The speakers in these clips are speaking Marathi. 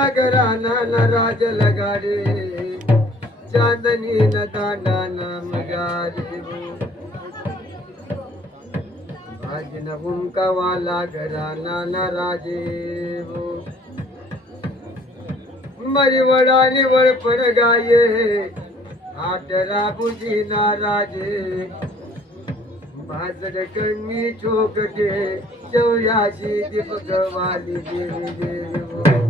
वाला घराना न राज लगाडे चांदनी न दांडा नाम गारे भाजन उनका वाला घराना न राजे मरी वडा निवड पण गाये आटरा बुजी नाराजे भाजड कणी चोकटे चौयाशी दीपक वाली देवी देवी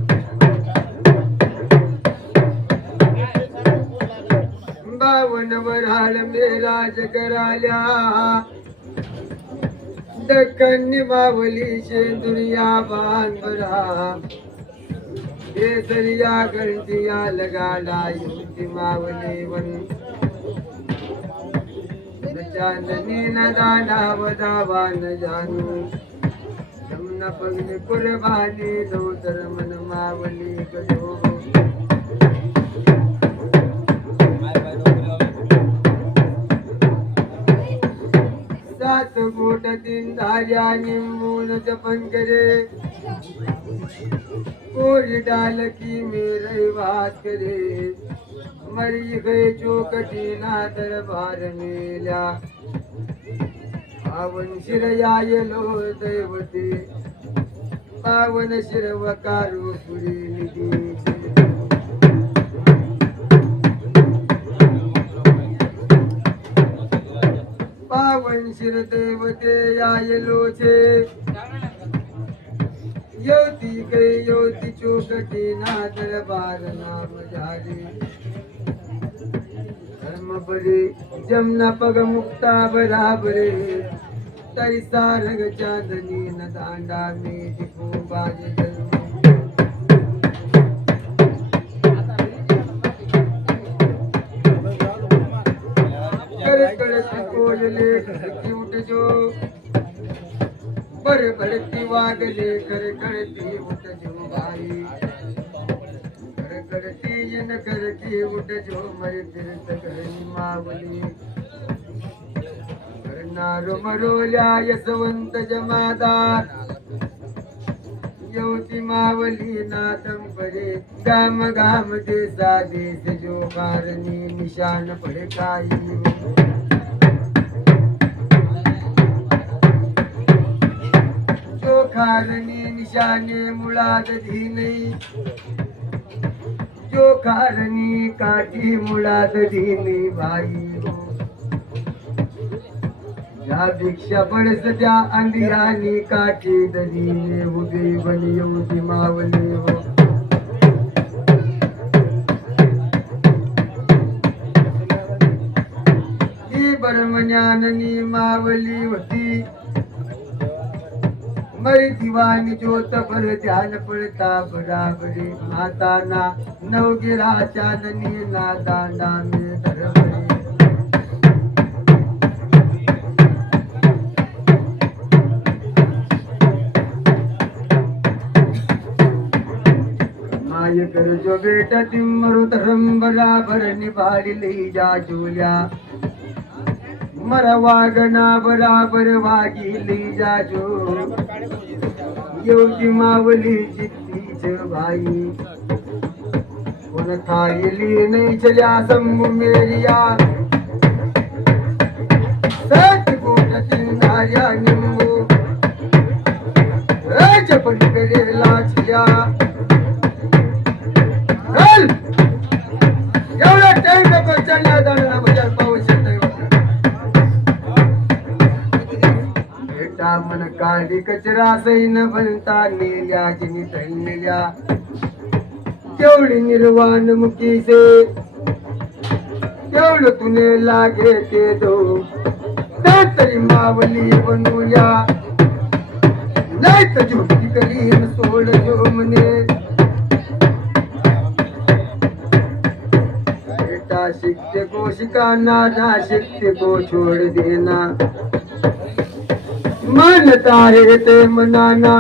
बावन वराळ मेराज कराल्या दक्कनी मावली शेंदुरिया बांधरा केसरिया गंजिया लगाडा युवती मावली वन चांदनी न दाडा वदावा न जानू जमना पगली कुर्बानी दौतर मन मावली करो सात गोट तीन धार्या निंबून जपन करे कोरी डाल की मेरे बात करे मरी गए चौकटी ना दरबार मेल्या पावन शिर यायलो दैवते पावन शिर वकारू पुरी निधी पावन शिर दैवते यायलो छे योती गई योती चौकटी ना दरबार नाम जारी धर्म बरे जमना पग मुक्ता बराबरे तरी सारग चांदनी न दांडा में दिखो बाजे कर कर कोयले की उठ जो बर भरती वागले कर करती उठ जो भाई कर करती न करती उठ जो मर फिरत करनी मावली करणार मरोल्या यशवंत जमादार योती मावली नादम पडे गाम गाम देसा देश जो कारणी निशान पडे काही खारणी निशाने मुळात धीने जो खारणी काठी मुळात धीने भाई या भिक्षा पडस त्या अंधियानी काठी दधीने उभी बनी योती मावली हो ही ब्रह्मज्ञाननी मावली होती मरी दिवानी ज्योत भर ध्यान पडता बराबरी माताना नवगिरा चांदनी ना दांडा में धरबरी माय कर जो बेटा तिमरु धर्म बराबर निभाड़ी ली जा जोल्या मरवागना बराबर वागी ली जाजो योगी मावली जित्तीच भाई कोण थाईली नहीं चल्या संभू मेरिया सच गोट तिंदार्या निंबू चपटी करे लाचल्या एवढा टाइम नको चढल्या जाणार बजार पाहू शकता मन काढी कचरा सैन बनता नेल्या जिनी तळलेल्या केवढी निर्वाण मुखी से केवढ तुने लागे ते दो तरी मावली बनूया नाही तर झोपी करीन सोड जो मने बेटा शिकते को शिकाना ना शिकते को छोड़ देना मानता है ते मनाना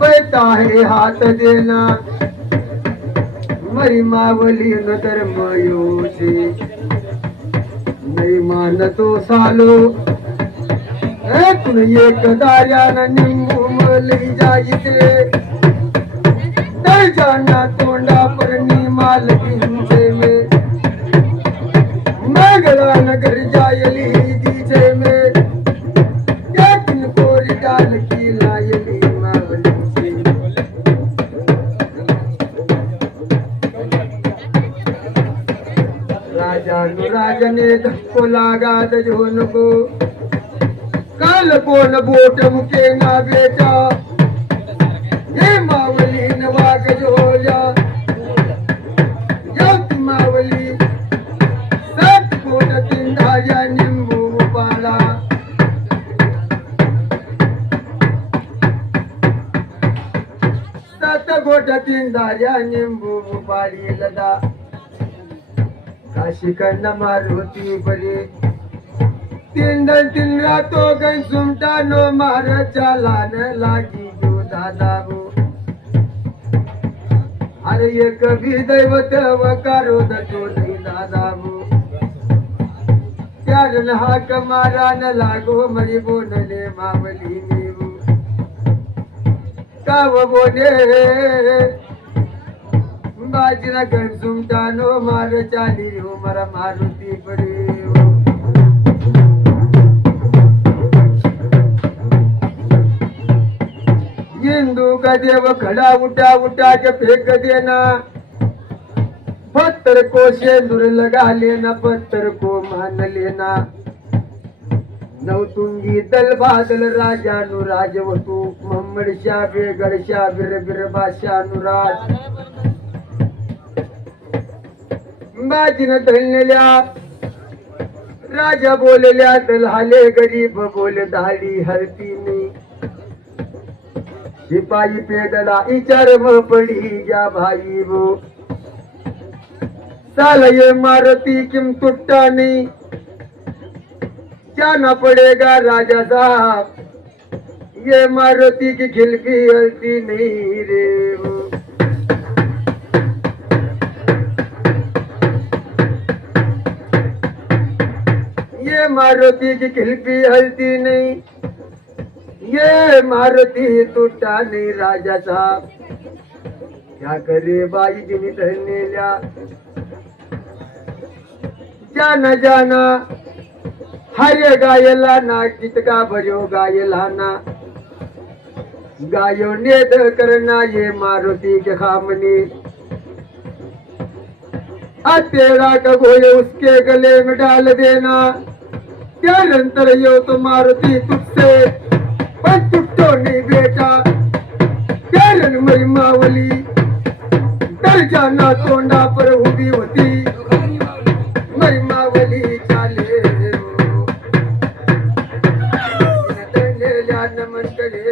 बैठा है हाथ देना मरी मावली न धर्मयो से नहीं मानतो सालो तुन एक दार्या न निंबू मली जायते जाना तोंडा परनी मालकींचे में मंगला नगर जायली दीजे में याकिन कोरी डाल की लायली मावली राजानुराजने धक्को लागा दजोन को काल कोण बोट मुके ना बेटा ये मावली नवाग जोल्या यत मावली सत कोट तिंधाया निंबू पाला सत कोट तिंधाया निंबू पाली लदा काशी कन्न मारुती बरे तीन दिन रातो गई सुमटा नो मार चालान लागी जो दादाबू अरे ये कभी दैवत वकारो दतो नहीं दादाबू प्यार नहा कमारा न लागो मरी बोनले मावली नीबू काव बोने बाजना गई सुमटा नो मार चाली हो मरा मारुती बड़े हिंदू का देव खड़ा उठा उठा के फेंक देना पत्थर को सिंदूर लगा लेना पत्थर को मान लेना नवतुंगी दल बादल राजा नुराज वतू मोहम्मद शाह बेगड़ शाह बिर बिर बादशाह नुराज बाजीन धरलेल्या राजा बोलल्या दलहाले गरीब बोल धाडी हरती मी सिपाही पेदला इचार म पड़ी गया भाई वो साल ये मारुति किम टूटा नहीं जाना पड़ेगा राजा साहब ये मारुति की खिलकी हलती नहीं रे वो ये मारुति की खिलकी हलती नहीं ये मारुति टूटा नहीं राजा साहब क्या करे बाई जिनी धरने लिया जाना जाना हरे गायला ना कितका भजो गायला ना गायो नेद करना ये मारुति के खामनी तेरा का गोले उसके गले में डाल देना क्या अंतर यो तो मारुति तुझसे टूटो नहीं बेटा प्यारन मरी मावली डर जाना तोंडा पर उभी होती मरी मावली चाले नमन करे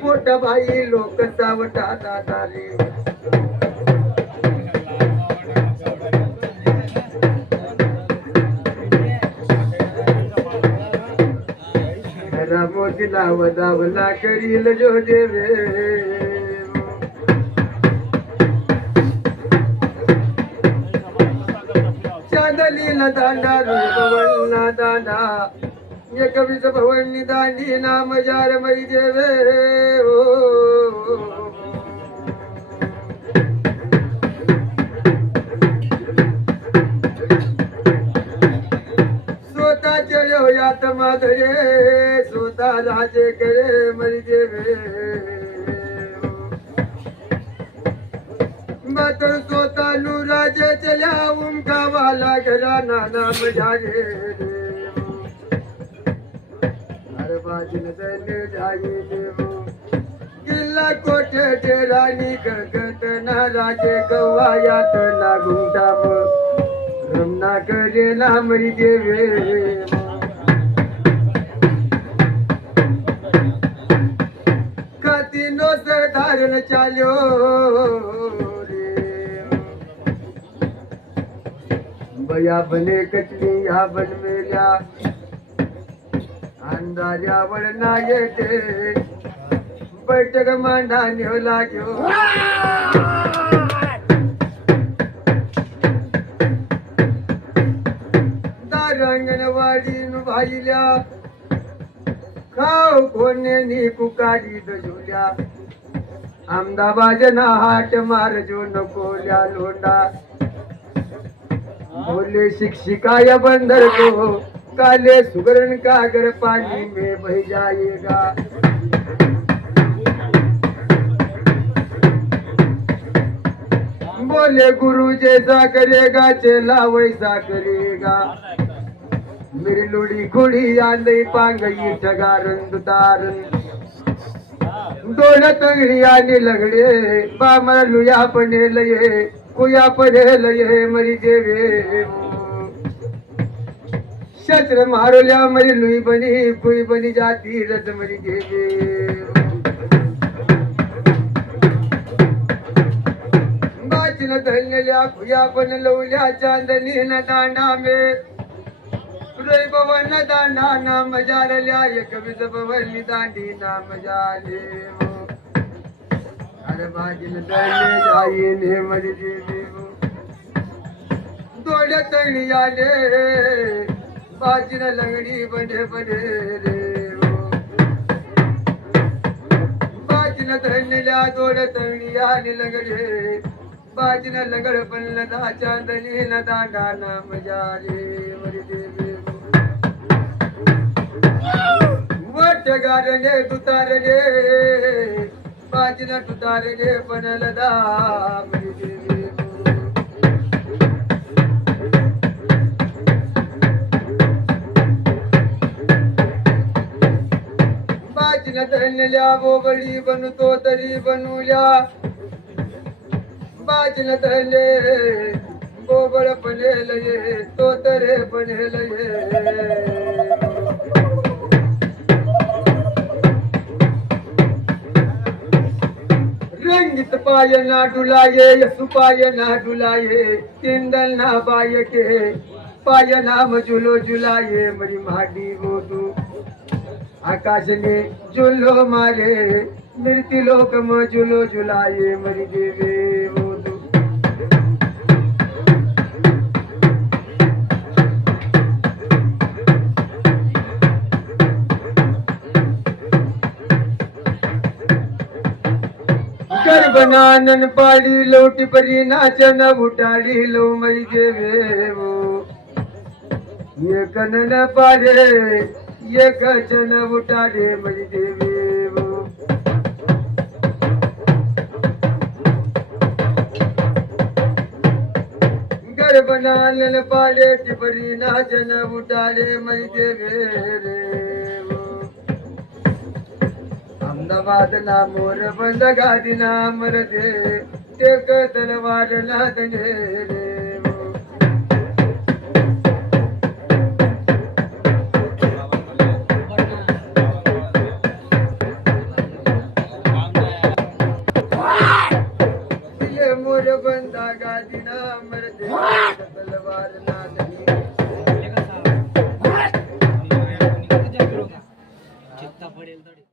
पोटा भाई लोक सावटा दादा रे मोदीला वदावला करील जो देवे चांदलीला दांडा रूपवनला दांडा ये कभी सब भवन दांडी नाम जार मरी देवे सोता चढ़ो यात माधरे सोता राजे करे मरी देवे बतर सोता नु राजे चला उनका वाला घराना नाम जागे बाजिन दने जाई देवो किल्ला कोठे डेरानी गगत ना राजे गवायात ना गुंडाम रमना करे ना मरी देवे कतिनो सरदारन चाल्यो बया बने कचनी या बन मेल्या अंदाजावर ना येते बैठक मांडा नेव लाग्यो दिल्या खाव कोणी कुकारी दजुल्या अहमदाबाद ना हाट मारजो नकोल्या लोंडा बोले शिक्षिका या बंदर को काले सुगरण कागर पानी में बह जाएगा बोले गुरु जैसा करेगा चेला वैसा करेगा मेरी लुड़ी खुड़ी आंधी पांगई ठगारन दुतारन दोन तंगडी आली लगडे बामर लुया पणे लये कुया पणे लये मरी देवे शस्त्र मारोल्या मरी लुई बनी कुई बनी जाती रथ मरी देवे बाचन धरलेल्या कुया पण लवल्या चांदनी न दांडा में रे भवन दांडा नाम जारल्या एक विज भवन दांडी नाम जाले अरे बाजिल दरले जाई ने मरी देवी दोड तळी आले बाजिन लंगडी बडे बडे रे बाजिन धरलेल्या दोड तळी आली लंगडे बाजिन लंगड बनला दा चांदनी न दांडा नाम जाले मरी देवी गारले तुतारले बाजिना तुतारले बनल दाम बाजिना धरलेल्या बोबडी बनतो तरी बनूल्या बाजिना धरले बोबड पणेल ये तो तरे पणेल ये रंगित पाय ना डुलाये सुपाय ना डुलाये किंदल ना बाय के पाय नाम झुलो झुलाये मरी माडी गोदू आकाश ने झुलो मारे मृत्यु लोक में झुलो झुलाये मरी देवे गोदू कर बनानन पाड़ी लोटी परी नाचन उठाड़ी लो मई देवे वो ये कनन पाड़े ये कचन उठाड़े मई देवे वो कर बनानन पाड़े टिपरी नाचन उठाड़े मई देवे रे अहमदाबाद ना मोर बंद गादी ना मर दे टेक तलवार ना दने रे ये मोर बंद गादी ना मर दे तलवार ना दने चित्ता पडेल